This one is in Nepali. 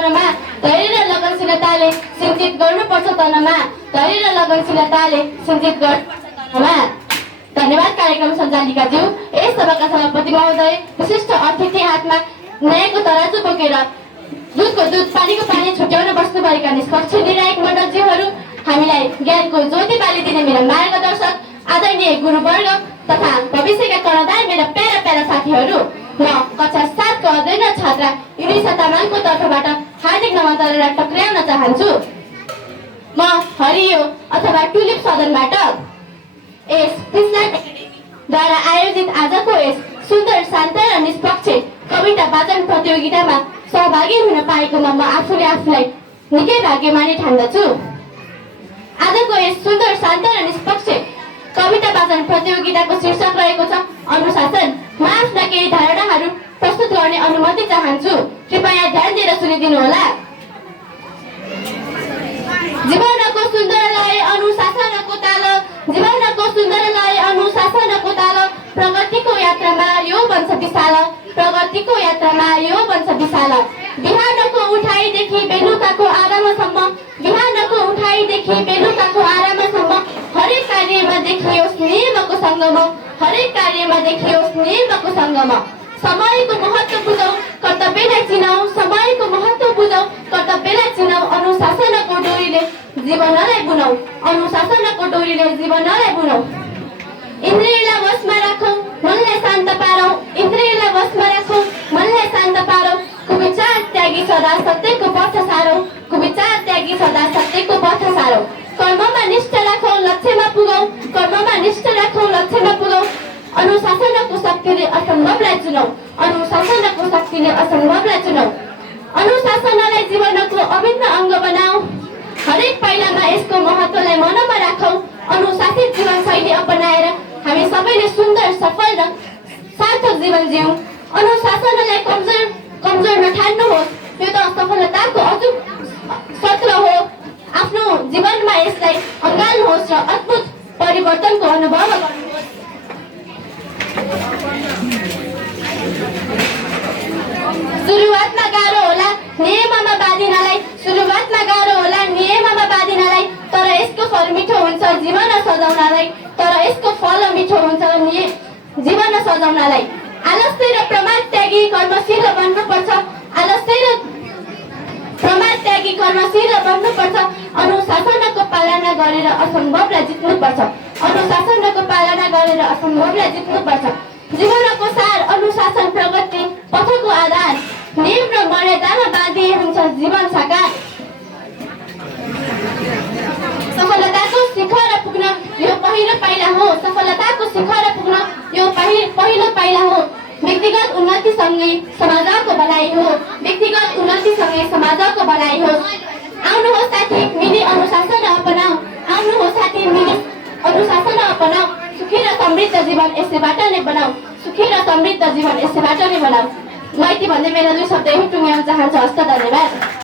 मनमा धैर्य र लगनशीलताले सिन्चित गर्नुपर्छ तनमा धैर्य र लगनशीलताले सिन्चित गर्नुपर्छ तनमा। धन्यवाद कार्यक्रम सञ्चालिकाज्यू। यस सभाका सभापति महोदय, विशिष्ट अतिथि हातमा न्यायको तराजु बोकेर दुधको दुध पानीको पानी छुट्याउन बस्नुभएका निष्पक्ष निर्णायक मण्डलज्यूहरू, हामीलाई ज्ञानको ज्योति बालिदिने मेरा मार्गदर्शक आदरणीय गुरुवर्ग तथा भविष्यका कर्णधार मेरा प्यारा प्यारा साथीहरू, म कक्षा 7 को अध्ययन छात्रा युनिसा तामाङको तर्फबाट हार्दिक नमस्कार टक्र्याउन चाहन्छु। म हरियो अथवा टुलिप सदनबाट यस कृष्ण द्वारा आयोजित आजको यस सुन्दर शान्त र निष्पक्ष कविता वाचन प्रतियोगितामा सहभागी हुन पाएकोमा म आफूलाई निकै भाग्यमानी ठान्दछु। आजको यस सुन्दर शान्त र निष्पक्ष कविता वाचन प्रतियोगिताको शीर्षक रहेको छ अनुशासन। म आफ्ना केही धारणाहरू प्रस्तुत गर्ने अनुमति चाहन्छु, कृपया ध्यान दिएर सुनिदिनुहोला। जीवनको सुन्दरलाई अनुशासनको ताल, जीवनको सुन्दरलाई अनुशासनको ताल, प्रगतिको यात्रामा यो बन्छ विशाल, प्रगतिको यात्रामा यो बन्छ विशाल। बिहानको उठाइदेखि बेलुकाको आरामसम्म, बिहानको उठाइदेखि बेलुकाको आरामसम्म हरेक कार्यमा देखियोस् नियमको सङ्गम, हरेक कार्यमा देखियोस् नियमको सङ्गम। समयको महत्त्व बुझौँ, कर्तव्यलाई चिनाऊ, समयको महत्त्व बुझौँ, कर्तव्यलाई चिनाऊ। अनुशासनको डोरीले जीवनलाई बुनौँ, अनुशासनको डोरीले जीवनलाई बुनौँ। इन्द्रियलाई वशमा राखौँ, मनलाई शान्त पारौँ, इन्द्रियलाई वशमा राखौँ, मनलाई शान्त पारौँ। कुविचार त्यागी सदा सत्यको पथ सारौँ, कुविचार त्यागी सदा सत्यको पथ सारौँ। कर्ममा निष्ठ राखौँ, लक्ष्यमा पुगौँ, कर्ममा निष्ठ राखौँ, लक्ष्यमा पुगौँ। अनुशासनको शक्तिले असम्भवलाई चुनौँ, अनुशासनको शक्तिले असम्भवलाई चुनौँ। अनुशासनलाई जीवनको अभिन्न अङ्ग बनाऊ, हरेक पाइलामा यसको महत्त्वलाई मनमा राखौँ। अनुशासित जीवनशैली अपनाएर हामी सबैले सुन्दर, सफल र सार्थक जीवन जियौँ। अनुशासनलाई कमजोर नठान्नुहोस्, यो त सफलताको अचूक सत्र हो। आफ्नो जीवनमा यसलाई अँगाल्नुहोस् र अद्भुत परिवर्तनको अनुभव गर्नुहोस्। सुरुवातमा गाह्रो होला नियममा बाँधिनलाई, सुरुवातमा गाह्रो होला नियममा बाँधिनलाई, तर यसको फल मिठो हुन्छ जीवन सजाउनलाई, तर यसको फल मिठो हुन्छ जीवन सजाउनलाई। आलस्य र प्रमाद त्यागी कर्मशील बन्नुपर्छ, आलस्य र प्रमाद त्यागी कर्मशील बन्नुपर्छ। अनुशासनको पालना गरेर असम्भवलाई जित्नुपर्छ, अनुशासनको पालना गरेर असम्भवलाई जित्नुपर्छ। जीवनको सार अनुशासन प्रगति पथको आधार, नियम र मर्यादामा बाँधिए हुन्छ जीवन साकार। सफलताको शिखर पुग्न यो पहिलो पाइला हो, सफलताको शिखर पुग्न यो पहिलो पाइला हो। व्यक्तिगत उन्नतिसँगै समाजको भलाइ हो, व्यक्तिगत उन्नतिसँगै समाजको भलाइ हो। आउनुहोस् साथी मिली अनुशासन अपनाऊ, आउनुहोस् साथी मिली अनुशासन अपनाऊ। सुखी र समृद्ध जीवन यसैबाट नै बनाऊ, सुखी र समृद्ध जीवन यसैबाट नै बनाऊ। म यति भन्दै मेरो 2 शब्द यही टुङ्ग्याउन चाहन्छु। हस्त धन्यवाद।